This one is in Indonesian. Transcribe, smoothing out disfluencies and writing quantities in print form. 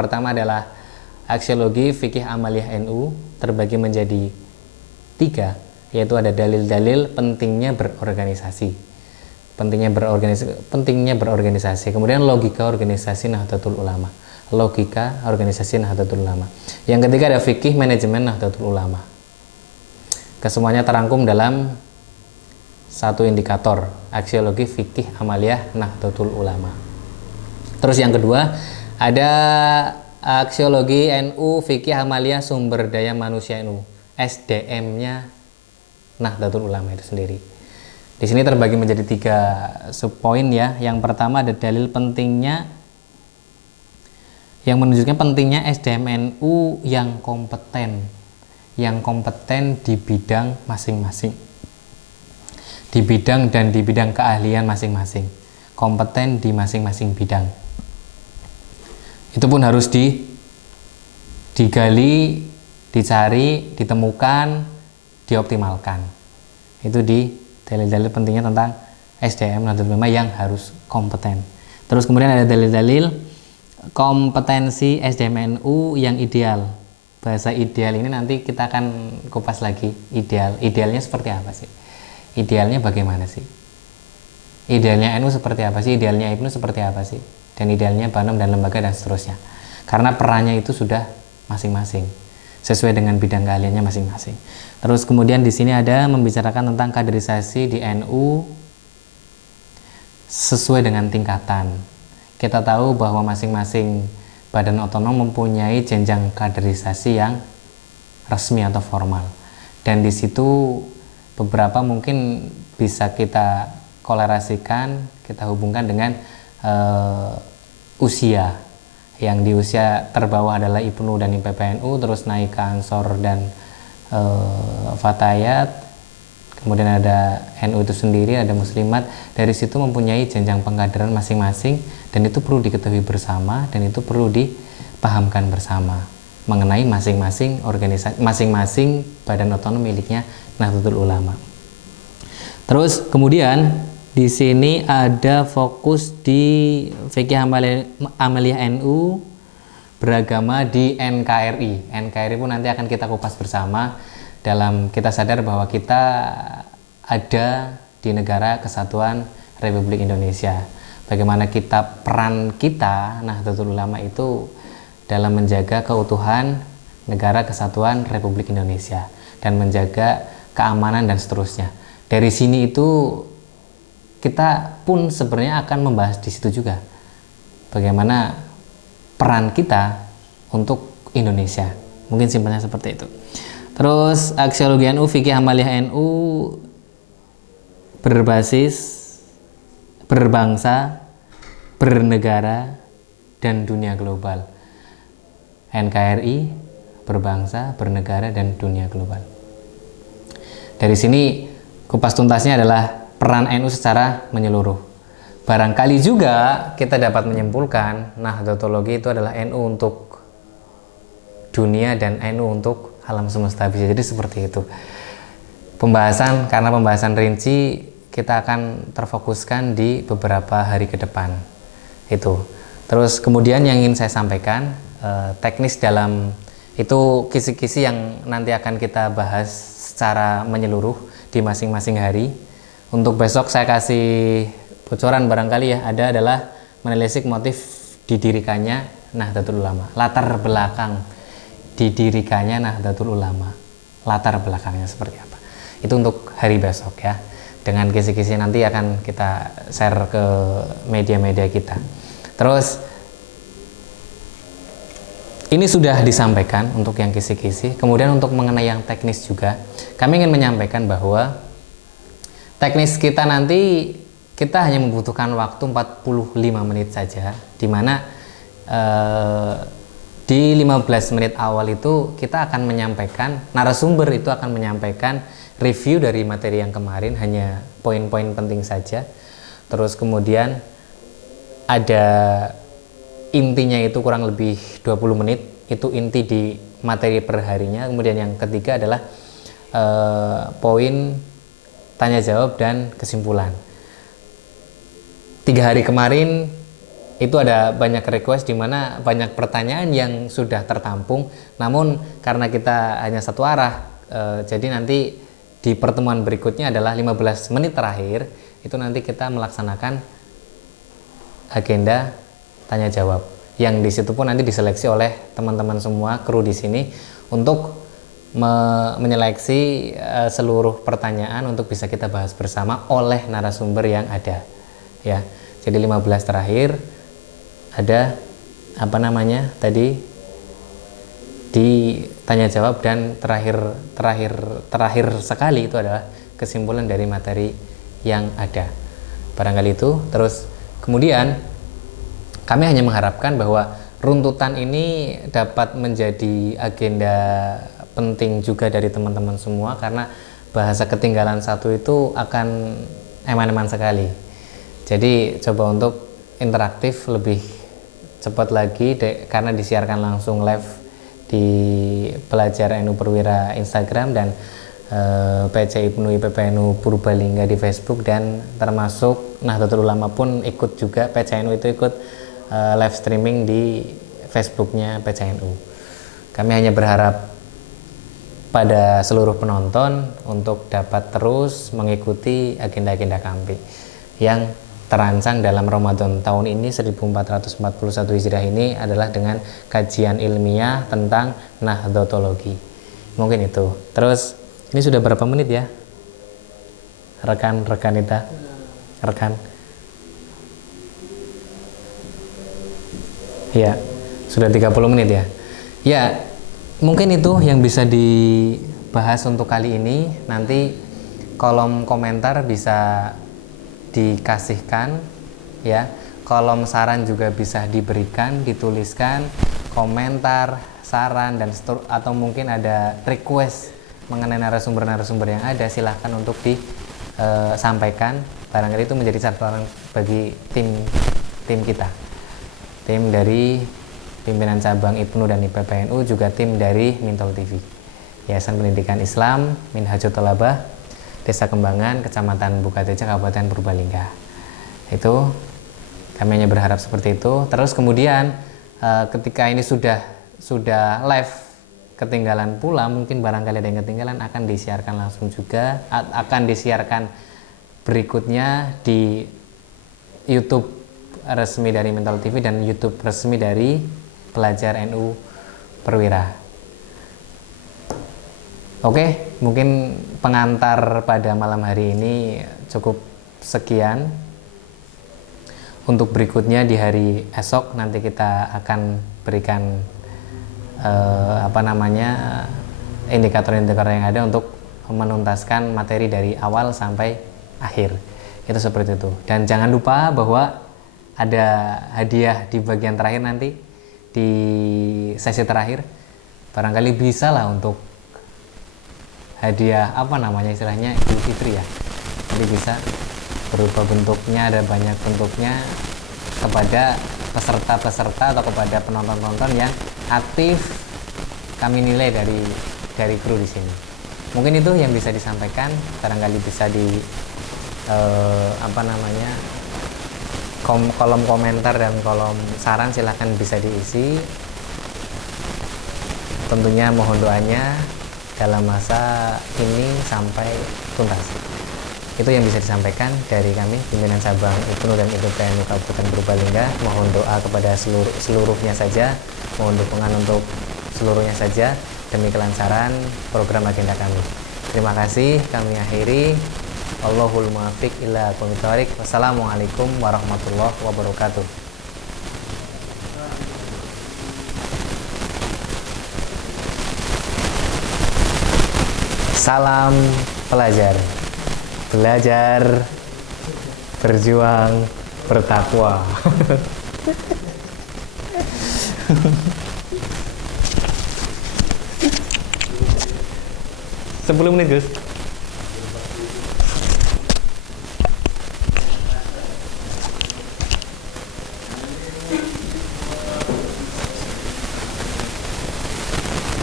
Pertama adalah aksiologi fikih amaliyah NU terbagi menjadi 3, yaitu ada dalil-dalil pentingnya berorganisasi. Pentingnya berorganisasi. Kemudian logika organisasi Nahdlatul Ulama. Yang ketiga ada fikih manajemen Nahdlatul Ulama. Kesemuanya terangkum dalam satu indikator, aksiologi fikih amaliyah Nahdlatul Ulama. Terus yang kedua ada aksiologi NU fikih amaliyah sumber daya manusia NU, SDM-nya Nahdlatul Ulama itu sendiri. Di sini terbagi menjadi 3 subpoin ya. Yang pertama ada dalil pentingnya yang menunjukkan pentingnya SDM NU yang kompeten di bidang masing-masing. Di bidang dan di bidang keahlian masing-masing. Kompeten di masing-masing bidang. Itu pun harus digali, dicari, ditemukan, dioptimalkan. Itu di dalil-dalil pentingnya tentang SDM Nahdlatul Ulama yang harus kompeten. Terus kemudian ada dalil-dalil kompetensi SDM NU yang ideal. Bahasa ideal ini nanti kita akan kupas lagi. Idealnya seperti apa sih? Idealnya bagaimana sih? Idealnya NU seperti apa sih? Idealnya IPNU seperti apa sih? Dan idealnya Banom dan lembaga dan seterusnya. Karena perannya itu sudah masing-masing sesuai dengan bidang keahliannya masing-masing. Terus kemudian di sini ada membicarakan tentang kaderisasi di NU sesuai dengan tingkatan. Kita tahu bahwa masing-masing badan otonom mempunyai jenjang kaderisasi yang resmi atau formal. Dan di situ beberapa mungkin bisa kita kolerasikan, kita hubungkan dengan usia. Yang di usia terbawah adalah IPNU dan IPPNU, terus naik ke Ansor dan Fatayat, kemudian ada NU itu sendiri, ada Muslimat. Dari situ mempunyai jenjang pengkaderan masing-masing, dan itu perlu diketahui bersama dan itu perlu dipahamkan bersama mengenai masing-masing organisasi, masing-masing badan otonom miliknya Nahdlatul Ulama. Terus kemudian di sini ada fokus di fikih amaliyah NU beragama di NKRI. NKRI pun nanti akan kita kupas bersama dalam kita sadar bahwa kita ada di negara kesatuan Republik Indonesia. Bagaimana peran kita Nahdlatul Ulama itu dalam menjaga keutuhan negara kesatuan Republik Indonesia dan menjaga keamanan dan seterusnya. Dari sini itu kita pun sebenarnya akan membahas di situ juga bagaimana peran kita untuk Indonesia. Mungkin simpelnya seperti itu. Terus aksiologi NU fikih amaliyah NU berbasis berbangsa, bernegara, dan dunia global. NKRI berbangsa, bernegara, dan dunia global. Dari sini kupas tuntasnya adalah peran NU secara menyeluruh. Barangkali juga kita dapat menyimpulkan Nahdlatologi itu adalah NU untuk dunia dan NU untuk alam semesta. Bisa jadi seperti itu. Karena pembahasan rinci kita akan terfokuskan di beberapa hari ke depan. Itu. Terus kemudian yang ingin saya sampaikan, teknis dalam itu kisi-kisi yang nanti akan kita bahas secara menyeluruh di masing-masing hari. Untuk besok saya kasih bocoran barangkali ya, adalah menelisik motif didirikannya Nahdlatul Ulama, latar belakang didirikannya Nahdlatul Ulama, latar belakangnya seperti apa. Itu untuk hari besok ya. Dengan kisi-kisi nanti akan kita share ke media-media kita. Terus ini sudah disampaikan untuk yang kisi-kisi. Kemudian untuk mengenai yang teknis juga, kami ingin menyampaikan bahwa teknis kita nanti kita hanya membutuhkan waktu 45 menit saja, di mana di 15 menit awal itu kita akan menyampaikan, narasumber itu akan menyampaikan review dari materi yang kemarin, hanya poin-poin penting saja. Terus kemudian ada intinya itu kurang lebih 20 menit, itu inti di materi perharinya. Kemudian yang ketiga adalah poin tanya jawab dan kesimpulan. 3 hari kemarin itu ada banyak request di mana banyak pertanyaan yang sudah tertampung, namun karena kita hanya satu arah, jadi nanti di pertemuan berikutnya adalah 15 menit terakhir itu nanti kita melaksanakan agenda tanya jawab, yang di situ pun nanti diseleksi oleh teman-teman semua kru di sini untuk menyeleksi seluruh pertanyaan untuk bisa kita bahas bersama oleh narasumber yang ada, ya. Jadi 15 terakhir ada apa namanya tadi di tanya jawab, dan terakhir sekali itu adalah kesimpulan dari materi yang ada, barangkali itu. Terus kemudian kami hanya mengharapkan bahwa runtutan ini dapat menjadi agenda penting juga dari teman-teman semua, karena bahasa ketinggalan satu itu akan eman-eman sekali. Jadi coba untuk interaktif lebih cepat lagi karena disiarkan langsung live di Pelajar NU Perwira Instagram dan PC IPNU IPPNU Purbalingga di Facebook, dan termasuk Nahdlatul Ulama pun ikut juga, PCNU itu ikut live streaming di Facebooknya PCNU. Kami hanya berharap pada seluruh penonton untuk dapat terus mengikuti agenda-agenda kami yang terancang dalam Ramadan tahun ini 1441 Hijriah ini adalah dengan kajian ilmiah tentang Nahdlatologi. Mungkin itu. Terus ini sudah berapa menit ya? Rekan-rekan kita. Rekan. Ya, sudah 30 menit ya. Ya, mungkin itu yang bisa dibahas untuk kali ini. Nanti kolom komentar bisa dikasihkan, ya. Kolom saran juga bisa diberikan, dituliskan komentar, saran, dan atau mungkin ada request mengenai narasumber-narasumber yang ada, silahkan untuk disampaikan. Barangkali itu menjadi catatan bagi tim kita, tim dari pimpinan cabang IPNU dan IPPNU, juga tim dari Mintol TV, Yayasan Pendidikan Islam Minhajul Thalabah, Desa Kembangan, Kecamatan Bukateja, Kabupaten Purbalingga. Itu kami hanya berharap seperti itu. Terus kemudian ketika ini sudah live ketinggalan pula, mungkin barangkali ada yang ketinggalan, akan disiarkan langsung juga, akan disiarkan berikutnya di YouTube resmi dari Mintol TV dan YouTube resmi dari Pelajar NU Perwira. Oke, mungkin pengantar pada malam hari ini cukup sekian. Untuk berikutnya di hari esok nanti kita akan berikan indikator-indikator yang ada untuk menuntaskan materi dari awal sampai akhir. Itu seperti itu. Dan jangan lupa bahwa ada hadiah di bagian terakhir nanti, di sesi terakhir. Barangkali bisa lah untuk hadiah istilahnya Idul Fitri ya. Jadi bisa berupa bentuknya, ada banyak bentuknya, kepada peserta-peserta atau kepada penonton-penonton yang aktif kami nilai dari kru di sini. Mungkin itu yang bisa disampaikan, barangkali bisa di kolom komentar dan kolom saran silahkan bisa diisi. Tentunya mohon doanya dalam masa ini sampai tuntas. Itu yang bisa disampaikan dari kami, pimpinan cabang IPNU dan IPPNU Kabupaten Purbalingga. Mohon doa kepada seluruhnya saja, mohon dukungan untuk seluruhnya saja demi kelancaran program agenda kami. Terima kasih, kami akhiri. Allahul muwaffiq ila aqwamit thoriq. Wassalamualaikum warahmatullahi wabarakatuh. Salam pelajar, belajar, berjuang, bertakwa. 10 menit, Gus.